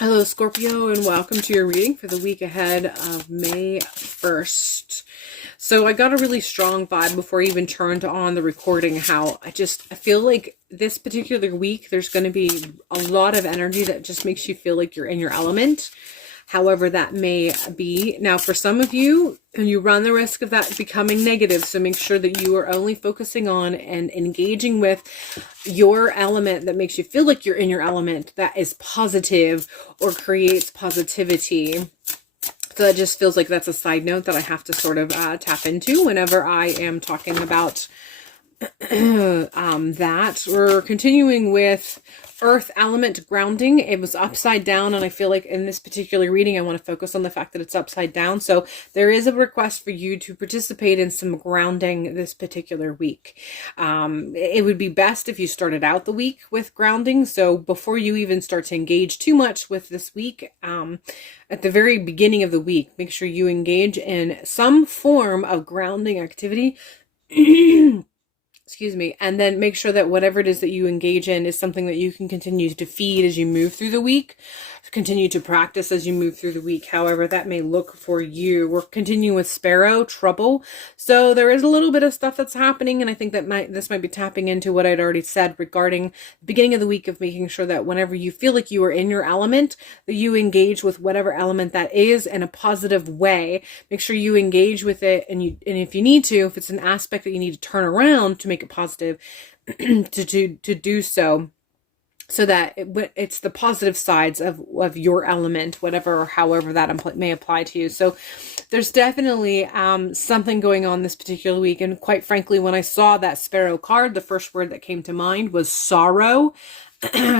Hello, Scorpio, and welcome to your reading for the week ahead of May 1st. So I got a really strong vibe before I even turned on the recording, how I feel like this particular week, there's going to be a lot of energy that just makes you feel like you're in your element. However that may be. Now, for some of you, you run the risk of that becoming negative. So make sure that you are only focusing on and engaging with your element that makes you feel like you're in your element, that is positive or creates positivity. So that just feels like that's a side note that I have to sort of tap into whenever I am talking about that. We're continuing with earth element grounding. It was upside down, and I feel like in this particular reading I want to focus on the fact that it's upside down. So there is a request for you to participate in some grounding this particular week. It would be best if you started out the week with grounding, so before you even start to engage too much with this week, at the very beginning of the week, make sure you engage in some form of grounding activity. Excuse me. And then make sure that whatever it is that you engage in is something that you can continue to feed as you move through the week, continue to practice as you move through the week, however that may look for you. We're continuing with Sparrow, Trouble. So there is a little bit of stuff that's happening, and I think that this might be tapping into what I'd already said regarding the beginning of the week, of making sure that whenever you feel like you are in your element, that you engage with whatever element that is in a positive way. Make sure you engage with it, and if you need to, if it's an aspect that you need to turn around to make it positive, to do so. So that it's the positive sides of your element, whatever or however that may apply to you. So there's definitely something going on this particular week. And quite frankly, when I saw that Sparrow card, the first word that came to mind was sorrow.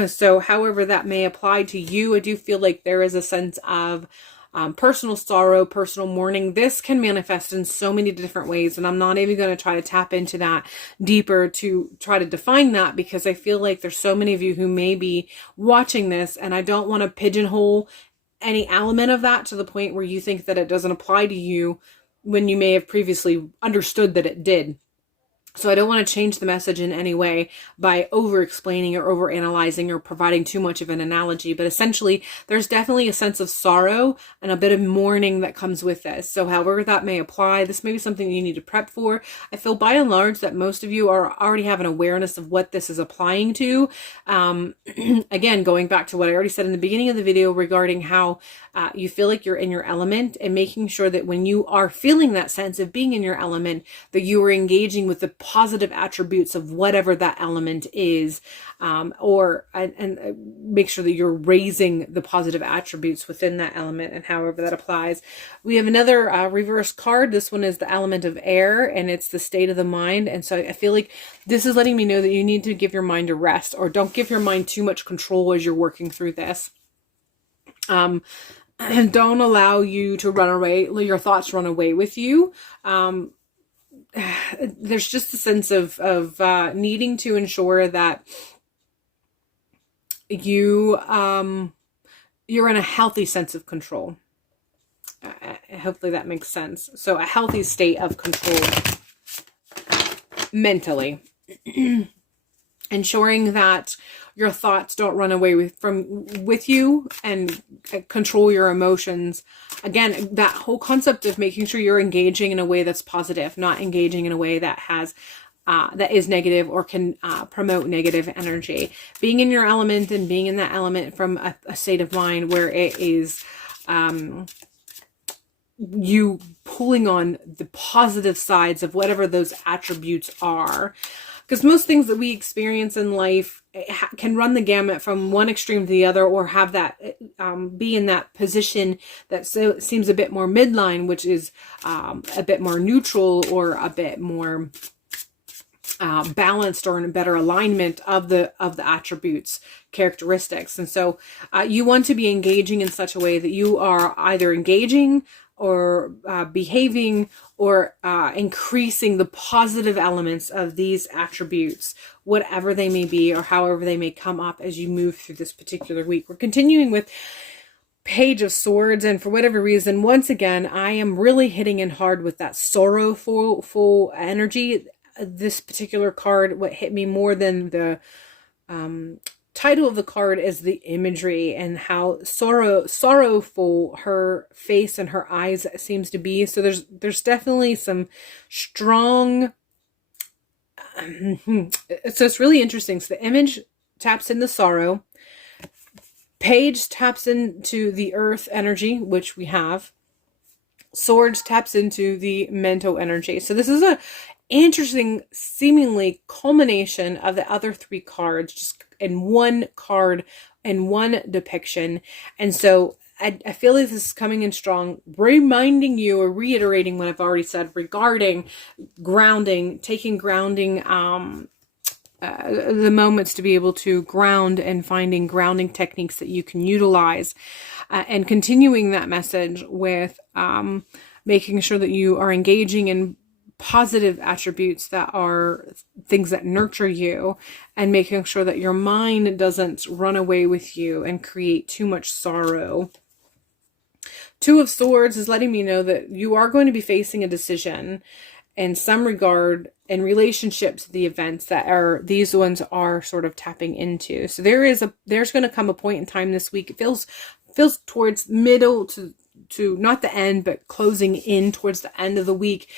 So however that may apply to you, I do feel like there is a sense of personal sorrow, personal mourning. This can manifest in so many different ways, and I'm not even going to try to tap into that deeper to try to define that, because I feel like there's so many of you who may be watching this, and I don't want to pigeonhole any element of that to the point where you think that it doesn't apply to you when you may have previously understood that it did. So I don't want to change the message in any way by over-explaining or over-analyzing or providing too much of an analogy. But essentially, there's definitely a sense of sorrow and a bit of mourning that comes with this. So however that may apply, this may be something you need to prep for. I feel by and large that most of you already have an awareness of what this is applying to. Again, going back to what I already said in the beginning of the video regarding how you feel like you're in your element, and making sure that when you are feeling that sense of being in your element, that you are engaging with the positive attributes of whatever that element is, and make sure that you're raising the positive attributes within that element, and however that applies. We have another reverse card. This one is the element of air, and it's the state of the mind. And so I feel like this is letting me know that you need to give your mind a rest, or don't give your mind too much control as you're working through this. And don't allow you to run away, your thoughts run away with you. There's just a sense of needing to ensure that you're in a healthy sense of control. Hopefully that makes sense. So a healthy state of control mentally. Ensuring that your thoughts don't run away with you and control your emotions. Again, that whole concept of making sure you're engaging in a way that's positive, not engaging in a way that has that is negative or can promote negative energy. Being in your element and being in that element from a state of mind where it is you pulling on the positive sides of whatever those attributes are. Because most things that we experience in life can run the gamut from one extreme to the other, or have that be in that position that seems a bit more midline, which is a bit more neutral, or a bit more balanced, or in a better alignment of the attributes, characteristics. And so you want to be engaging in such a way that you are either engaging or behaving or increasing the positive elements of these attributes, whatever they may be or however they may come up as you move through this particular week. We're continuing with Page of Swords, and for whatever reason, once again, I am really hitting in hard with that sorrowful energy. This particular card, what hit me more than the title of the card is the imagery and how sorrowful her face and her eyes seems to be. So there's definitely some strong, so it's really interesting. So the image taps into sorrow. Page taps into the earth energy, which we have. Swords taps into the mental energy. So this is a interesting, seemingly culmination of the other three cards, just in one card and one depiction. And so I feel like this is coming in strong, reminding you or reiterating what I've already said regarding grounding, taking grounding, the moments to be able to ground and finding grounding techniques that you can utilize, and continuing that message with making sure that you are engaging in positive attributes that are things that nurture you, and making sure that your mind doesn't run away with you and create too much sorrow. Two of Swords is letting me know that you are going to be facing a decision in some regard in relationship to the events that these ones are sort of tapping into. So there's going to come a point in time this week. It feels towards middle to not the end, but closing in towards the end of the week.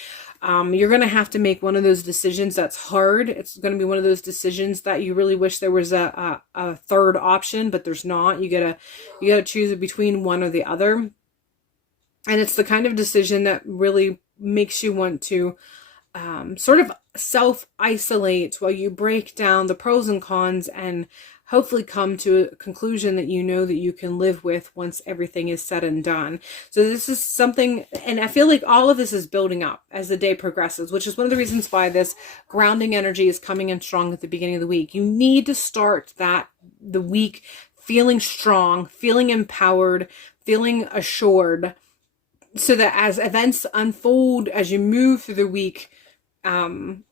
You're going to have to make one of those decisions that's hard. It's going to be one of those decisions that you really wish there was a third option, but there's not. You gotta choose between one or the other. And it's the kind of decision that really makes you want to sort of self-isolate while you break down the pros and cons and hopefully come to a conclusion that you know that you can live with once everything is said and done. So this is something, and I feel like all of this is building up as the day progresses, which is one of the reasons why this grounding energy is coming in strong at the beginning of the week. You need to start the week feeling strong, feeling empowered, feeling assured, so that as events unfold, as you move through the week,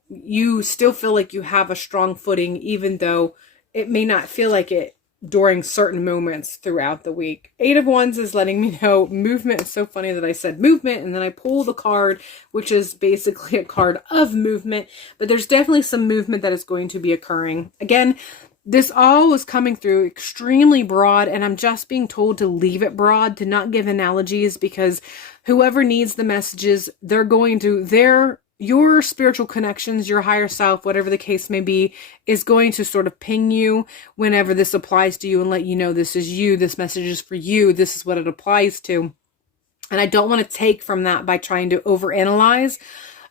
you still feel like you have a strong footing, even though it may not feel like it during certain moments throughout the week. Eight of Wands is letting me know movement. It's so funny that I said movement and then I pulled a card, which is basically a card of movement, but there's definitely some movement that is going to be occurring. Again, this all was coming through extremely broad, and I'm just being told to leave it broad, to not give analogies, because whoever needs the messages, they're going to, your spiritual connections, your higher self, whatever the case may be, is going to sort of ping you whenever this applies to you and let you know this is you, this message is for you, this is what it applies to. And I don't want to take from that by trying to overanalyze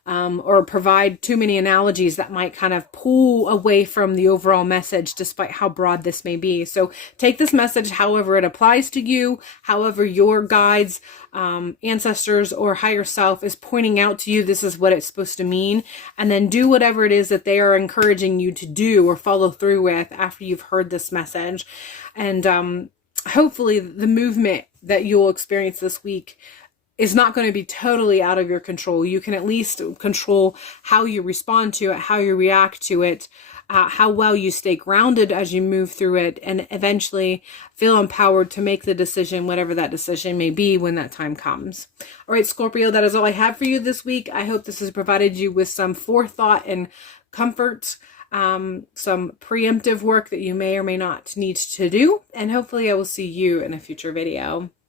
or provide too many analogies that might kind of pull away from the overall message, despite how broad this may be. So take this message however it applies to you, however your guides, ancestors, or higher self is pointing out to you this is what it's supposed to mean, and then do whatever it is that they are encouraging you to do or follow through with after you've heard this message. And hopefully the movement that you'll experience this week is not going to be totally out of your control. You can at least control how you respond to it, how you react to it, how well you stay grounded as you move through it, and eventually feel empowered to make the decision, whatever that decision may be when that time comes. All right, Scorpio, that is all I have for you this week. I hope this has provided you with some forethought and comfort, some preemptive work that you may or may not need to do, and hopefully I will see you in a future video.